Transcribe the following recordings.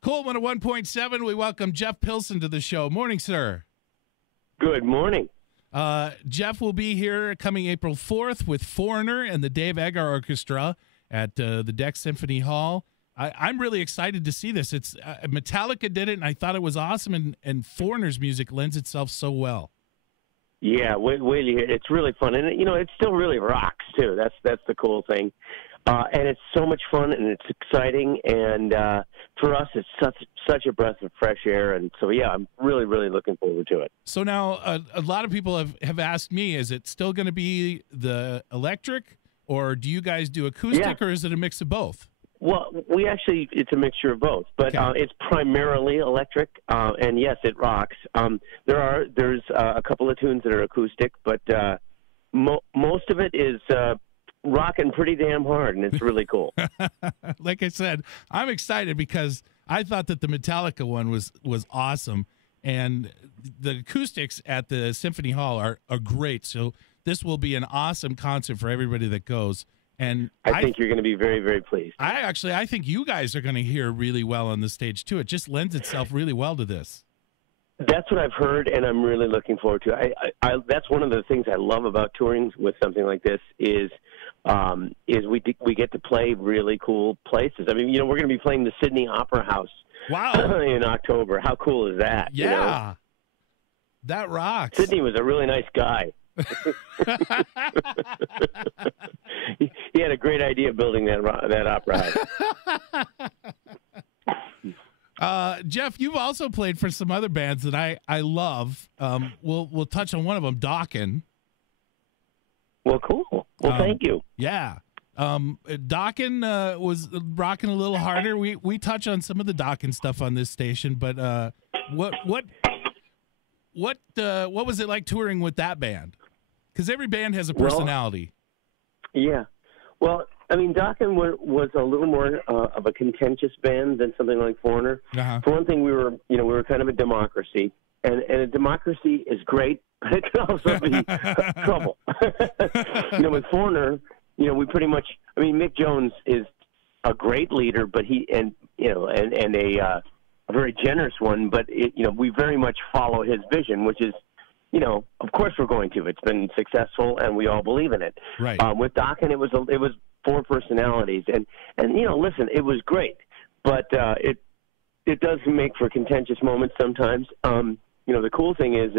Cool 101.7. We welcome Jeff Pilson to the show. Morning, sir. Good morning. Jeff will be here coming April 4th with Foreigner and the Dave Eggar Orchestra at the Deck Symphony Hall. I'm really excited to see this. It's Metallica did it, and I thought it was awesome, and Foreigner's music lends itself so well. Yeah, wait till you hear it. It's really fun, and it still really rocks too. That's the cool thing, and it's so much fun, and it's exciting, and for us, it's such a breath of fresh air, and so yeah, I'm really looking forward to it. So now, a lot of people have asked me, is it still going to be the electric, or do you guys do acoustic, or is it a mix of both? Well, it's a mixture of both, but okay. It's primarily electric, and yes, it rocks. There's a couple of tunes that are acoustic, but most of it is rocking pretty damn hard, and it's really cool. Like I said, I'm excited because I thought that the Metallica one was awesome, and the acoustics at the Symphony Hall are great. So this will be an awesome concert for everybody that goes. And I think you're going to be very, very pleased. I think you guys are going to hear really well on the stage too. It just lends itself really well to this. That's what I've heard, and I'm really looking forward to it. That's one of the things I love about touring with something like this is we get to play really cool places. I mean, we're going to be playing the Sydney Opera House. Wow. In October. How cool is that? Yeah. That rocks. Sydney was a really nice guy. He had a great idea building that opera house. Jeff, you've also played for some other bands that I love. We'll touch on one of them, Dokken. Well, cool. Well, thank you. Yeah. Dokken was rocking a little harder. We touch on some of the Dokken stuff on this station, but what was it like touring with that band? Because every band has a personality. Yeah. Well, I mean, Dokken was a little more of a contentious band than something like Foreigner. Uh-huh. For one thing, we were kind of a democracy, and a democracy is great, but it can also be trouble. With Foreigner, we pretty much. I mean, Mick Jones is a great leader, but a very generous one. But we very much follow his vision, which is. Of course we're going to. It's been successful, and we all believe in it. Right. With Dokken, it was four personalities, and listen, it was great, but it does make for contentious moments sometimes. The cool thing is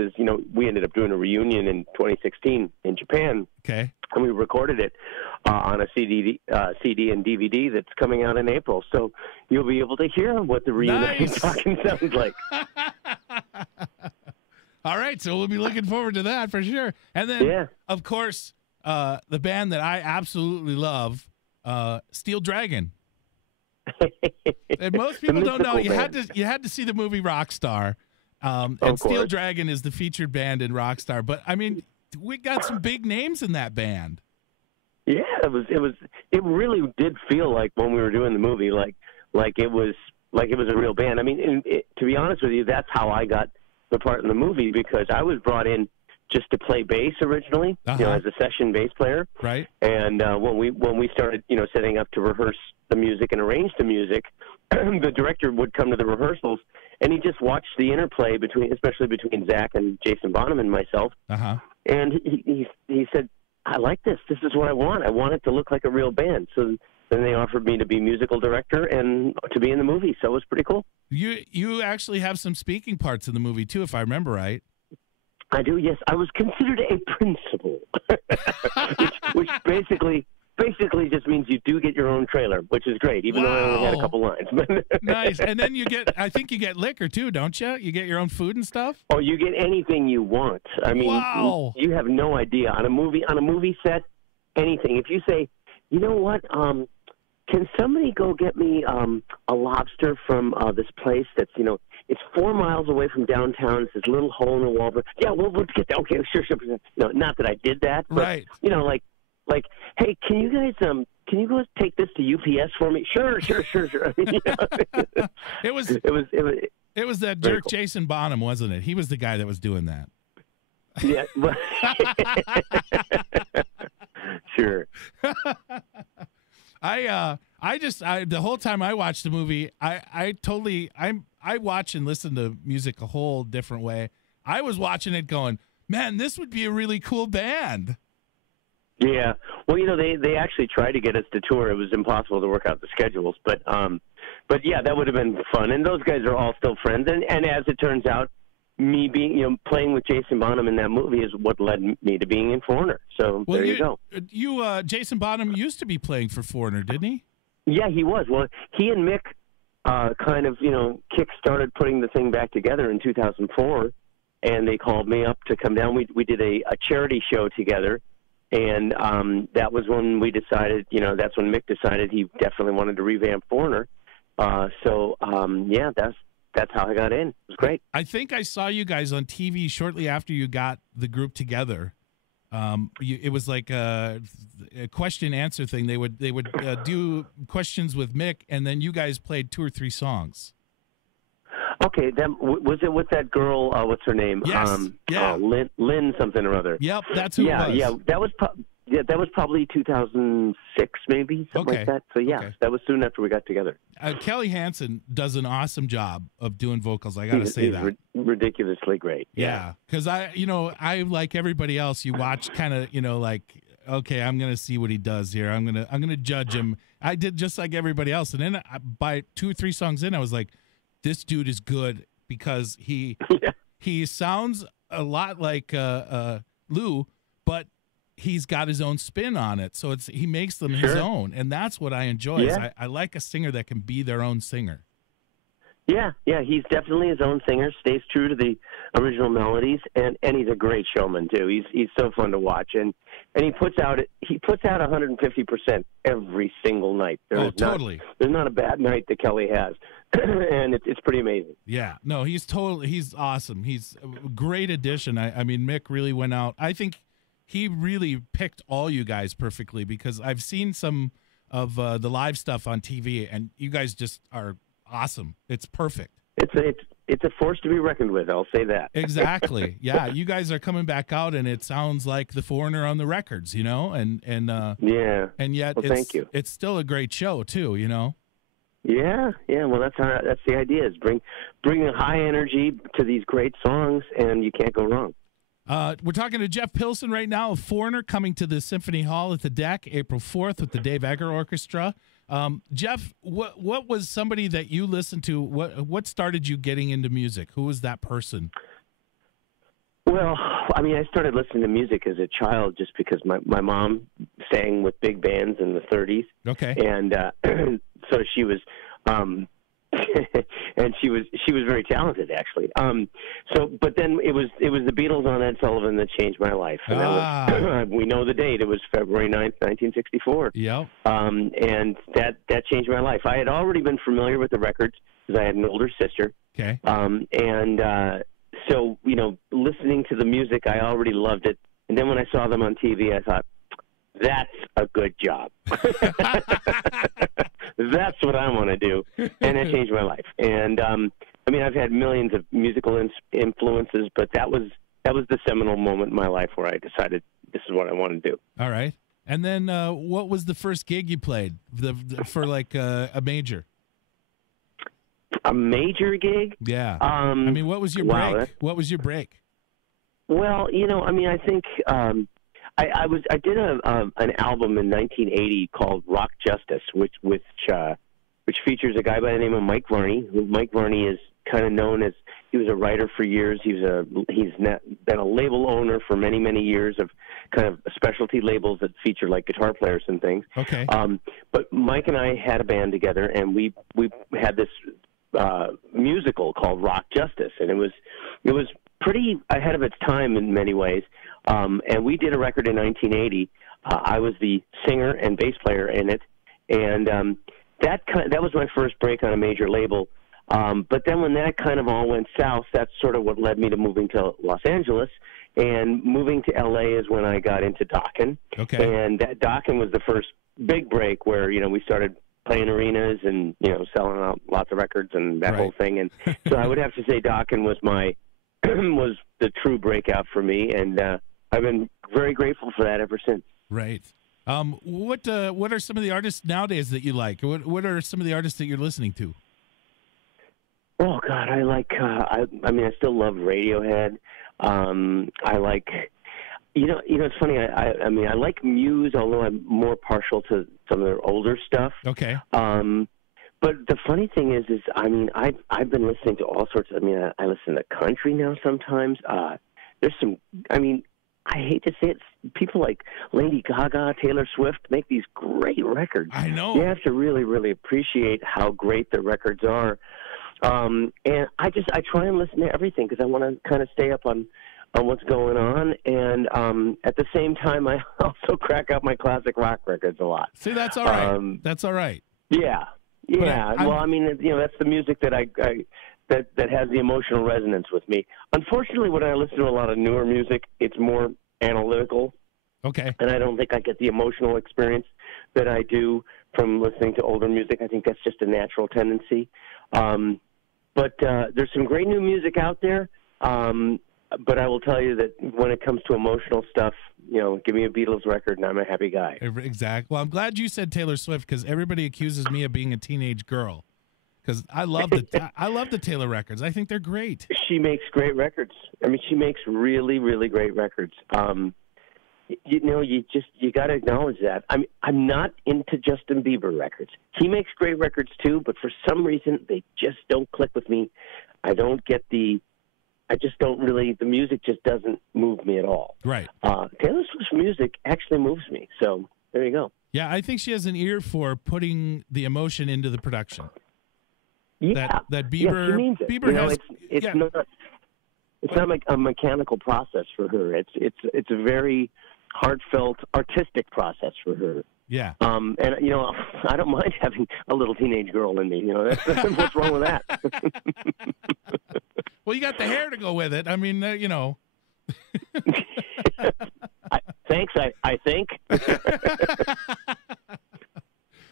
we ended up doing a reunion in 2016 in Japan. Okay. And we recorded it on a CD and DVD that's coming out in April. So you'll be able to hear what the reunion Dokken sounds like. All right, so we'll be looking forward to that for sure. And then, of course, the band that I absolutely love, Steel Dragon. And most people don't know you had to see the movie Rockstar, and Steel Dragon is the featured band in Rockstar. But I mean, we got some big names in that band. Yeah, it really did feel like when we were doing the movie, like it was a real band. I mean, to be honest with you, that's how I got the part in the movie, because I was brought in just to play bass originally, as a session bass player. Right. And when we started, setting up to rehearse the music and arrange the music, the director would come to the rehearsals, and he just watched the interplay especially between Zach and Jason Bonham and myself. And he said, "I like this. This is what I want. I want it to look like a real band." So then they offered me to be musical director and to be in the movie. So it was pretty cool. You actually have some speaking parts in the movie too, if I remember right. I do, yes. I was considered a principal, which basically just means you do get your own trailer, which is great, even though I only had a couple lines. Nice. And then I think you get liquor too, don't you? You get your own food and stuff? Oh, you get anything you want. I mean, you have no idea. On a movie set, anything. If you say, you know what, can somebody go get me a lobster from this place that's, it's 4 miles away from downtown. It's this little hole in the wall. But yeah, we'll get that. Okay, sure. Not that I did that, but, right. Like, hey, can you guys take this to UPS for me? Sure. I mean, It was that jerk cool. Jason Bonham, wasn't it? He was the guy that was doing that. Yeah. Sure. the whole time I watched the movie, I watch and listen to music a whole different way. I was watching it going, man, this would be a really cool band. Yeah. Well, they actually tried to get us to tour. It was impossible to work out the schedules, but yeah, that would have been fun. And those guys are all still friends. And as it turns out, me being, playing with Jason Bonham in that movie is what led me to being in Foreigner. So there you go. Jason Bonham used to be playing for Foreigner, didn't he? Yeah, he was. Well, he and Mick kind of, kick-started putting the thing back together in 2004, and they called me up to come down. We did a charity show together. And that was when we decided, that's when Mick decided he definitely wanted to revamp Foreigner. Yeah, that's how I got in. It was great. I think I saw you guys on TV shortly after you got the group together. It was like a question-answer thing. They would do questions with Mick, and then you guys played 2 or 3 songs. Okay, was it with that girl? What's her name? Yes. Lynn something or other. Yep, that's who it was. Yeah, that was probably 2006, maybe something like that. So that was soon after we got together. Kelly Hansen does an awesome job of doing vocals. I got to say that ridiculously great. Yeah, because I like everybody else. You watch kind of like, okay, I'm gonna see what he does here. I'm gonna judge him. I did just like everybody else, and then by 2 or 3 songs in, I was like, this dude is good because he sounds a lot like Lou, but he's got his own spin on it. So he makes them his own, and that's what I enjoy. Yeah. I like a singer that can be their own singer. Yeah, he's definitely his own singer, stays true to the original melodies, and he's a great showman too. He's so fun to watch, and he puts out 150% every single night. There's not a bad night that Kelly has. And it's pretty amazing. Yeah, no, he's awesome. He's a great addition. I mean, Mick really went out. I think he really picked all you guys perfectly, because I've seen some of the live stuff on TV, and you guys just are awesome. It's perfect. It's a force to be reckoned with. I'll say that. Exactly. Yeah, you guys are coming back out, and it sounds like the Foreigner on the records, and yet thank you. It's still a great show too, Yeah. Well, that's the idea, is bring a high energy to these great songs, and you can't go wrong. We're talking to Jeff Pilson right now of Foreigner, coming to the Symphony Hall at the Deck April 4th with the Dave Eggar Orchestra. Jeff, what was somebody that you listened to? What started you getting into music? Who was that person? Well, I mean, I started listening to music as a child just because my mom sang with big bands in the 30s. Okay. And so she was and she was very talented, actually. But then it was the Beatles on Ed Sullivan that changed my life. And that was, we know the date. It was February 9th, 1964. Yeah. And that changed my life. I had already been familiar with the records because I had an older sister. Okay. So, listening to the music, I already loved it. And then when I saw them on TV, I thought, that's a good job. That's what I want to do. And it changed my life. And, I've had millions of musical influences, but that was the seminal moment in my life where I decided this is what I want to do. All right. And then what was the first gig you played for like a major? A major gig? Yeah. What was your break? What was your break? Well, I think I did an album in 1980 called Rock Justice, which features a guy by the name of Mike Varney. Mike Varney is kind of known as, he was a writer for years. He's been a label owner for many, many years of kind of specialty labels that feature like guitar players and things. Okay. But Mike and I had a band together, and we had this musical called Rock Justice, and it was pretty ahead of its time in many ways. And we did a record in 1980. I was the singer and bass player in it, and that was my first break on a major label. But then when that kind of all went south, that's sort of what led me to moving to Los Angeles. And moving to L.A. is when I got into Dokken. Okay. And that Dokken was the first big break where, we started playing arenas and, selling out lots of records and that whole thing. And so I would have to say Dokken was was the true breakout for me. And I've been very grateful for that ever since. Right. What are some of the artists nowadays that you like? What are some of the artists that you're listening to? Oh God, I like. I mean, I still love Radiohead. I like. It's funny. I mean, I like Muse, although I'm more partial to some of their older stuff. Okay. But the funny thing is I mean, I've been listening to all sorts. I mean, I listen to country now sometimes. There's some. I mean, I hate to say it, people like Lady Gaga, Taylor Swift make these great records. I know. You have to really, really appreciate how great the records are. And I try and listen to everything because I want to kind of stay up on what's going on. And at the same time, I also crack up my classic rock records a lot. See, that's all right. That's all right. Yeah. Yeah. Well, I mean, that's the music that that has the emotional resonance with me. Unfortunately, when I listen to a lot of newer music, it's more analytical. Okay. And I don't think I get the emotional experience that I do from listening to older music. I think that's just a natural tendency. But there's some great new music out there. But I will tell you that when it comes to emotional stuff, give me a Beatles record and I'm a happy guy. Exactly. Well, I'm glad you said Taylor Swift because everybody accuses me of being a teenage girl. Because I love the Taylor records. I think they're great. She makes great records. I mean, she makes really, really great records. You got to acknowledge that. I'm not into Justin Bieber records. He makes great records too, but for some reason they just don't click with me. The music just doesn't move me at all. Right. Taylor Swift's music actually moves me. So there you go. Yeah, I think she has an ear for putting the emotion into the production. Yeah. That Bieber, she means it. Bieber has. It's not like a mechanical process for her. It's a very heartfelt, artistic process for her. Yeah. And I don't mind having a little teenage girl in me. What's wrong with that? Well, you got the hair to go with it. I mean, Thanks, I think.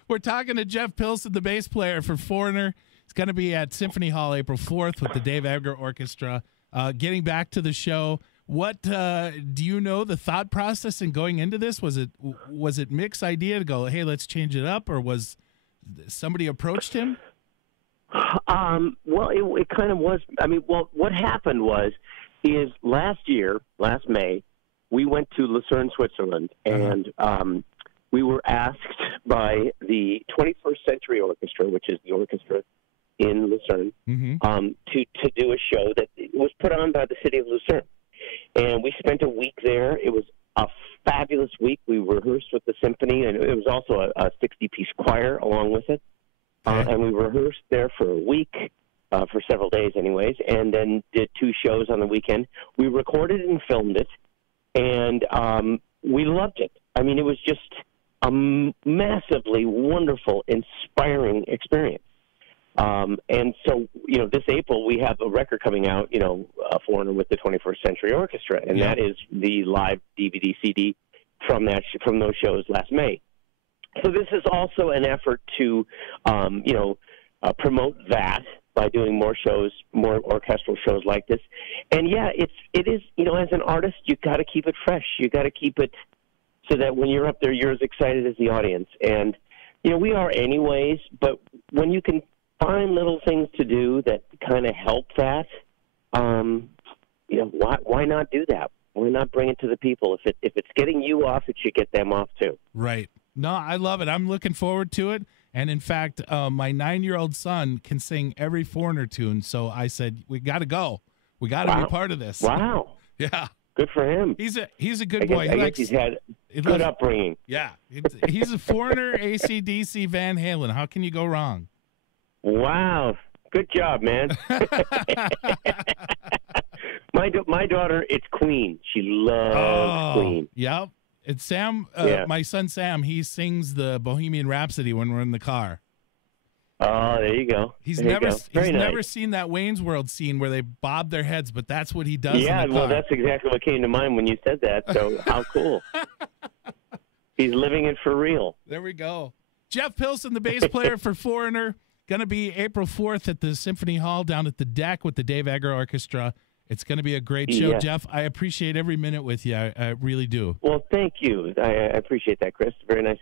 We're talking to Jeff Pilson, the bass player for Foreigner. It's going to be at Symphony Hall April 4th with the Dave Edgar Orchestra. Getting back to the show, what do you know the thought process in going into this? Was it Mick's idea to go, hey, let's change it up, or was somebody approached him? Well, it kind of was. I mean, what happened is last May, we went to Lucerne, Switzerland, and we were asked by the 21st Century Orchestra, which is the orchestra in Lucerne, to do a show that was put on by the city of Lucerne. And we spent a week there. It was a fabulous week. We rehearsed with the symphony, and it was also a 60-piece choir along with it. And we rehearsed there for a week, for several days anyways, and then did 2 shows on the weekend. We recorded and filmed it, and we loved it. I mean, it was just a massively wonderful, inspiring experience. And so, this April we have a record coming out, a Foreigner with the 21st Century Orchestra, and that is the live DVD CD from those shows last May. So this is also an effort to, promote that by doing more shows, more orchestral shows like this. And yeah, it is, as an artist, you got to keep it fresh. You got to keep it so that when you're up there, you're as excited as the audience. And, we are anyways, but when you can find little things to do that kind of help that, why not do that? Why not bring it to the people? If it's getting you off, it should get them off too. Right. No, I love it. I'm looking forward to it. And in fact, my 9-year-old son can sing every Foreigner tune. So I said, we got to go. We got to be part of this. Wow. Yeah. Good for him. He's a good boy. I guess he's had good upbringing. Yeah. He's a Foreigner, AC/DC, Van Halen. How can you go wrong? Wow. Good job, man. My daughter, it's Queen. She loves Queen. Yep. It's Sam, my son Sam, he sings the Bohemian Rhapsody when we're in the car. Oh, there you go. He's never seen that Wayne's World scene where they bob their heads, but that's what he does. Yeah, in the car. Well, that's exactly what came to mind when you said that. So how cool. He's living it for real. There we go. Jeff Pilson, the bass player for Foreigner, going to be April 4th at the Symphony Hall down at the Deck with the Dave Edgar Orchestra. It's going to be a great show. Yeah. Jeff, I appreciate every minute with you. I really do. Well, thank you. I appreciate that, Chris. Very nice.